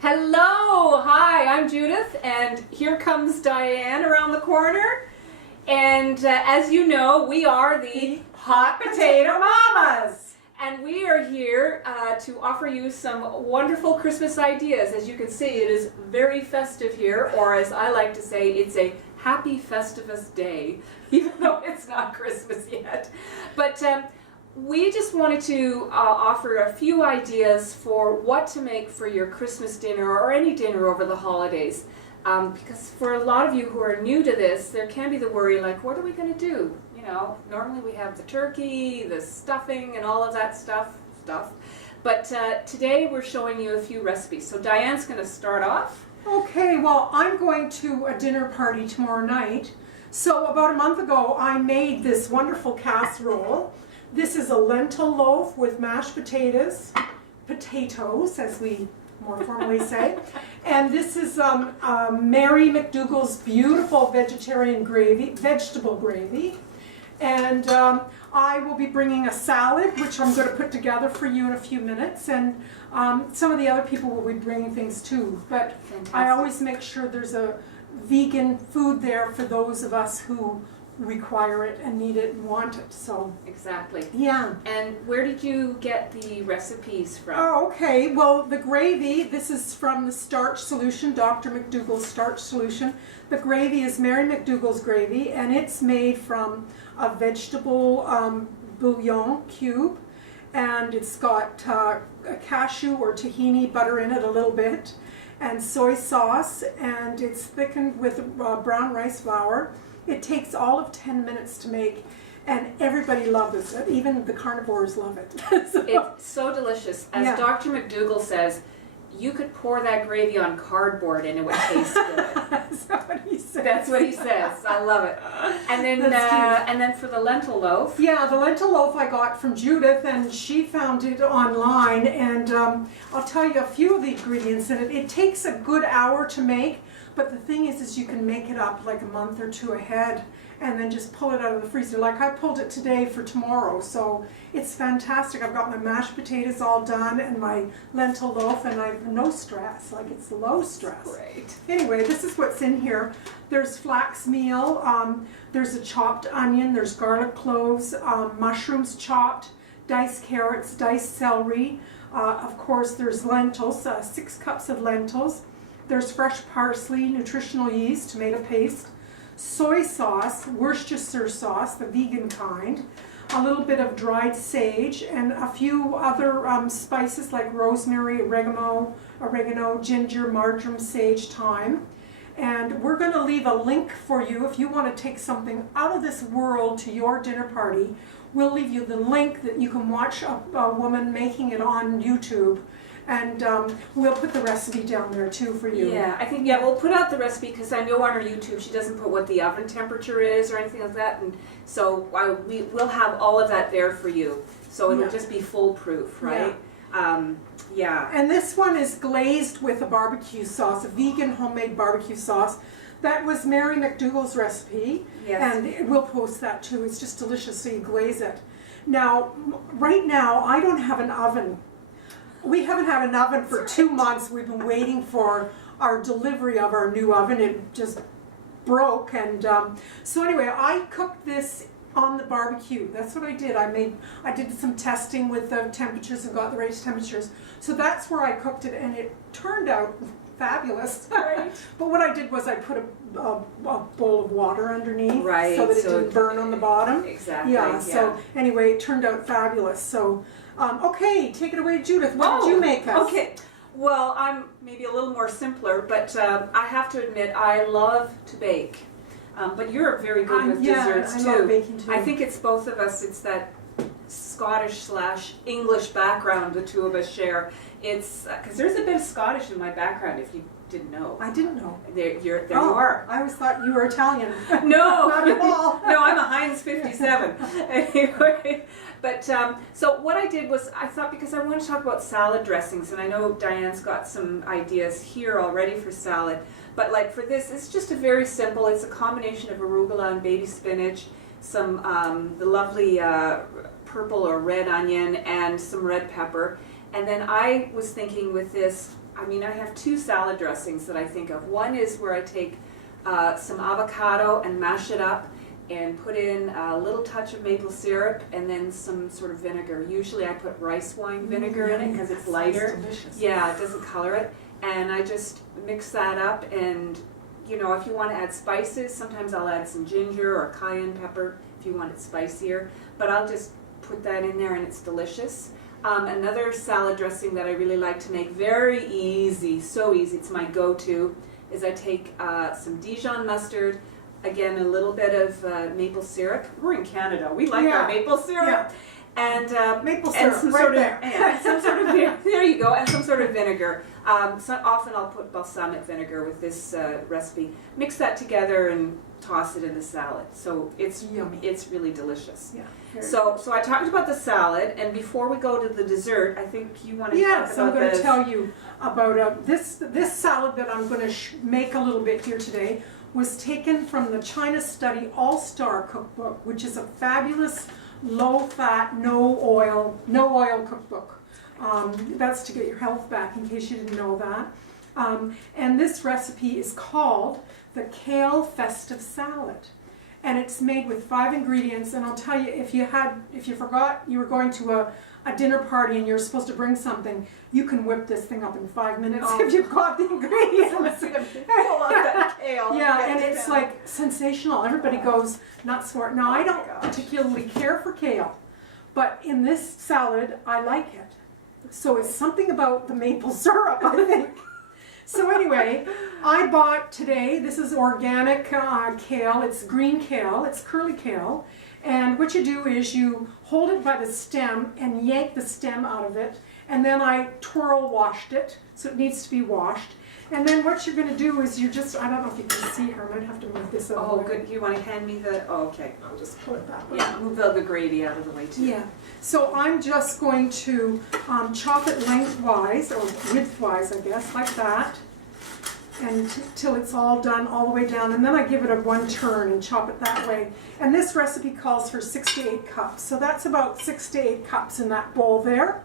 Hello, hi, I'm Judith, and here comes Diane around the corner. And as you know, we are the Hot Potato Mamas! And we are here to offer you some wonderful Christmas ideas. As you can see, it is very festive here, or as I like to say, it's a happy Festivus day, even though it's not Christmas yet. But we just wanted to offer a few ideas for what to make for your Christmas dinner or any dinner over the holidays. Because for a lot of you who are new to this, there can be the worry like, what are we going to do? You know, normally we have the turkey, the stuffing, and all of that stuff. But today we're showing you a few recipes. So Diane's going to start off. Okay, well, I'm going to a dinner party tomorrow night. So about a month ago, I made this wonderful casserole. This is a lentil loaf with mashed potatoes, as we more formally say. And this is Mary MacDougalls' beautiful vegetable gravy. And I will be bringing a salad, which I'm going to put together for you in a few minutes. And some of the other people will be bringing things too. But fantastic. I always make sure there's a vegan food there for those of us who require it and need it and want it. So exactly. Yeah. And where did you get the recipes from? Oh, okay. Well, the gravy, this is from the starch solution, Dr. MacDougall's starch solution. The gravy is Mary MacDougall's gravy, and it's made from a vegetable bouillon cube, and it's got cashew or tahini butter in it a little bit, and soy sauce, and it's thickened with brown rice flour. It takes all of 10 minutes to make, and everybody loves it. Even the carnivores love it. So, it's so delicious. As Dr. MacDougall says, you could pour that gravy on cardboard and it would taste good. That's what he says. That's what he says. I love it. And then for the lentil loaf. Yeah, the lentil loaf I got from Judith, and she found it online. And I'll tell you a few of the ingredients in it. It takes a good hour to make. But the thing is you can make it up like a month or two ahead and then just pull it out of the freezer. Like I pulled it today for tomorrow, so it's fantastic. I've got my mashed potatoes all done and my lentil loaf, and I have no stress. Like, it's low stress. Great. Anyway, this is what's in here. There's flax meal, there's a chopped onion, there's garlic cloves, mushrooms chopped, diced carrots, diced celery. Of course, there's lentils, 6 cups of lentils. There's fresh parsley, nutritional yeast, tomato paste, soy sauce, Worcestershire sauce, the vegan kind, a little bit of dried sage, and a few other spices like rosemary, oregano, ginger, marjoram, sage, thyme. And we're going to leave a link for you if you want to take something out of this world to your dinner party. We'll leave you the link that you can watch a woman making it on YouTube. And we'll put the recipe down there too for you. Yeah, I think, we'll put out the recipe because I know on our YouTube she doesn't put what the oven temperature is or anything like that. And so we'll have all of that there for you. So it'll just be foolproof, right? Yeah. And this one is glazed with a barbecue sauce, a vegan homemade barbecue sauce. That was Mary MacDougall's recipe. Yes. And we'll post that too. It's just delicious, so you glaze it. Now, right now, I don't have an oven. We haven't had an oven for 2 months. We've been waiting for our delivery of our new oven. It just broke, and so anyway, I cooked this on the barbecue. That's what I did. I did some testing with the temperatures and got the right temperatures. So that's where I cooked it, and it turned out fabulous. Right. But what I did was I put a bowl of water underneath, right, so that it didn't burn on the bottom. Exactly. Yeah. So anyway, it turned out fabulous. So. Okay, take it away, Judith. What did you make us? Okay, well, I'm maybe a little more simpler, but I have to admit I love to bake. But you're very good with desserts too. I love baking too. I think it's both of us. It's that Scottish/English background the two of us share. It's because there's a bit of Scottish in my background. If you didn't know. I didn't know. There you are. I always thought you were Italian. No, not at all. No, I'm a Heinz 57. Anyway, but so what I did was I thought, because I want to talk about salad dressings, and I know Diane's got some ideas here already for salad. But like for this, it's just a very simple. It's a combination of arugula and baby spinach, some the lovely purple or red onion, and some red pepper. And then I was thinking with this, I mean, I have two salad dressings that I think of. One is where I take some avocado and mash it up and put in a little touch of maple syrup and then some sort of vinegar. Usually I put rice wine vinegar in it because it's lighter. Delicious. Yeah, it doesn't color it. And I just mix that up, and you know, if you want to add spices, sometimes I'll add some ginger or cayenne pepper if you want it spicier. But I'll just put that in there and it's delicious. Another salad dressing that I really like to make, very easy, so easy, it's my go-to, is I take some Dijon mustard, again a little bit of maple syrup. We're in Canada, we like our maple syrup. Yeah. And maple and syrup, some right sort of, there. yeah, some sort of there you go, and some sort of vinegar. So often I'll put balsamic vinegar with this recipe. Mix that together and toss it in the salad. So it's Yummy. it's really delicious. Yeah. So I talked about the salad, and before we go to the dessert, I think you want to Yes, talk I'm about going to this. tell you about this salad that I'm going to make a little bit here today was taken from the China Study All-Star Cookbook, which is a fabulous low-fat, no-oil cookbook. That's to get your health back, in case you didn't know that. And this recipe is called the Kale Festive Salad. And it's made with 5 ingredients, and I'll tell you, if you forgot you were going to a dinner party and you're supposed to bring something, you can whip this thing up in 5 minutes if you've got the ingredients. Yeah, and it's like sensational. Everybody goes nuts for it. Now, I don't particularly care for kale, but in this salad, I like it. So it's something about the maple syrup, I think. So anyway, I bought today, this is organic kale, it's green kale, it's curly kale, and what you do is you hold it by the stem and yank the stem out of it, and then I twirl washed it, so it needs to be washed. And then what you're going to do is you just, I don't know if you can see her, I might have to move this over. Oh, good. You want to hand me the, oh, okay. I'll just pull it that way. Yeah, move the gravy out of the way too. Yeah, so I'm just going to chop it lengthwise, or widthwise I guess, like that, and till it's all done all the way down, and then I give it a 1 turn and chop it that way. And this recipe calls for 6 to 8 cups, so that's about 6 to 8 cups in that bowl there.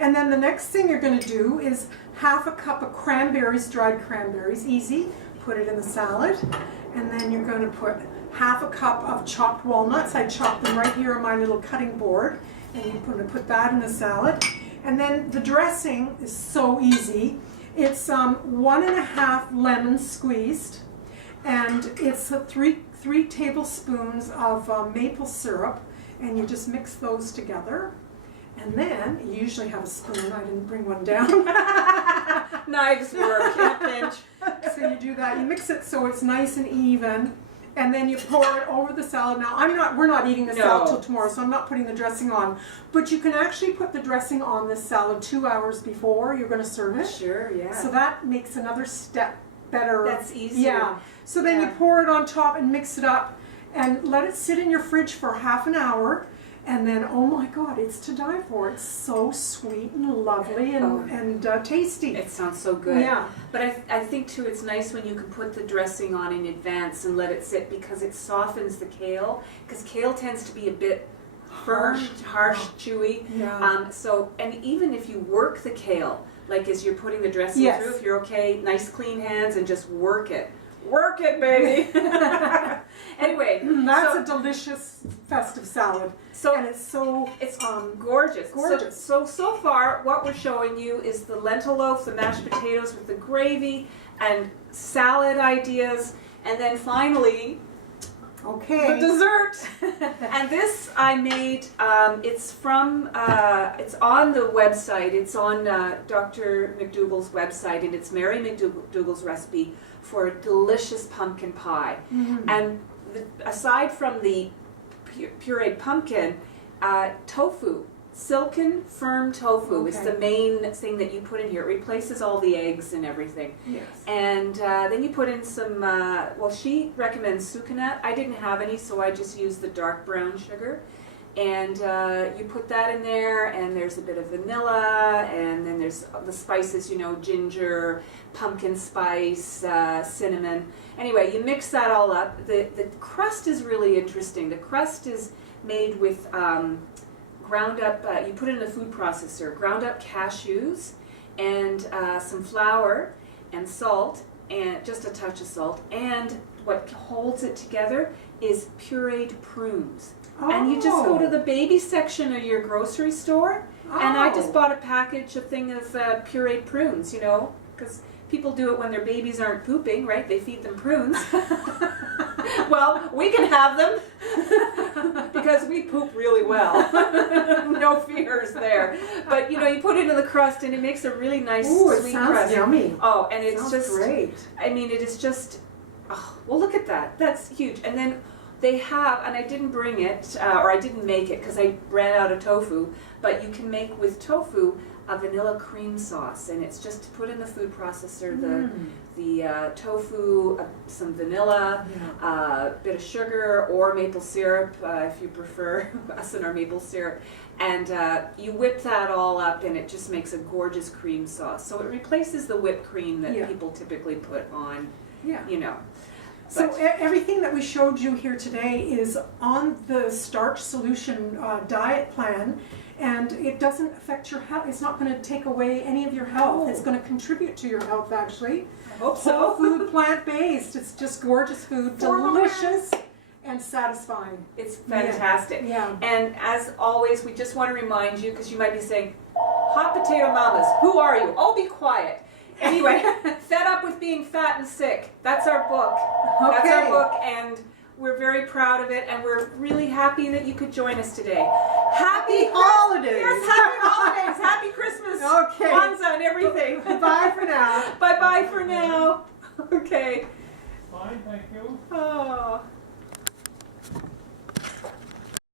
And then the next thing you're going to do is half a cup of cranberries, dried cranberries, easy, put it in the salad. And then you're going to put half a cup of chopped walnuts. I chopped them right here on my little cutting board, and you're going to put that in the salad. And then the dressing is so easy. It's 1½ lemon squeezed, and it's 3 tablespoons of maple syrup, and you just mix those together. And then you usually have a spoon. I didn't bring one down. Knives work, can't pinch. So you do that. You mix it so it's nice and even, and then you pour it over the salad. Now we're not eating the salad till tomorrow, so I'm not putting the dressing on. But you can actually put the dressing on this salad 2 hours before you're going to serve it. Sure, yeah. So that makes another step better. That's easier. Yeah. So then you pour it on top and mix it up, and let it sit in your fridge for ½ an hour. And then, oh my God, it's to die for. It's so sweet and lovely and tasty. It sounds so good. Yeah. But I think too, it's nice when you can put the dressing on in advance and let it sit, because it softens the kale. Because kale tends to be a bit harsh, chewy. Yeah. So, and even if you work the kale, like as you're putting the dressing through, if you're okay, nice clean hands and just work it. Work it, baby. Anyway, that's a delicious festive salad. So and it's gorgeous. Gorgeous. So far, what we're showing you is the lentil loaf, the mashed potatoes with the gravy, and salad ideas, and then finally, the dessert. And this I made. It's from. It's on the website. It's on Dr. MacDougall's website, and it's Mary MacDougall's recipe for a delicious pumpkin pie. Mm-hmm. And aside from the pureed pumpkin, tofu, silken firm tofu is the main thing that you put in here. It replaces all the eggs and everything. Yes. And then you put in some, well, she recommends sucanat. I didn't have any, so I just used the dark brown sugar. And you put that in there, and there's a bit of vanilla, and then there's the spices, you know, ginger, pumpkin spice, cinnamon. Anyway, you mix that all up. The crust is really interesting. The crust is made with ground up, you put it in a food processor, ground up cashews, and some flour and salt, and just a touch of salt. And what holds it together is pureed prunes. Oh. And you just go to the baby section of your grocery store, and I just bought a package, a thing of pureed prunes, you know, because people do it when their babies aren't pooping, right? They feed them prunes. Well, we can have them because we poop really well. No fears there. But you know, you put it in the crust and it makes a really nice sweet crust. Yummy. Oh, and it's Sounds just great. I mean, it is just, oh, well, look at that. That's huge. And then they have, and I didn't bring it, or I didn't make it because I ran out of tofu, but you can make with tofu a vanilla cream sauce, and it's just to put in the food processor the tofu, some vanilla, a bit of sugar or maple syrup if you prefer us and our maple syrup, and you whip that all up, and it just makes a gorgeous cream sauce. So it replaces the whipped cream that people typically put on, you know. So everything that we showed you here today is on the starch solution diet plan, and it doesn't affect your health. It's not going to take away any of your health. It's going to contribute to your health, actually. I hope so. Whole food, plant-based. It's just gorgeous food, delicious and satisfying. It's fantastic. Yeah. And as always, we just want to remind you, because you might be saying, hot potato mamas, who are you? Oh, be quiet. Anyway, Fed Up with Being Fat and Sick. That's our book. That's our book, and we're very proud of it, and we're really happy that you could join us today. Happy holidays! Yes, happy holidays! Happy Christmas! Okay. Kwanzaa and everything. Bye for now. Bye-bye for now. Okay. Fine, thank you. Oh.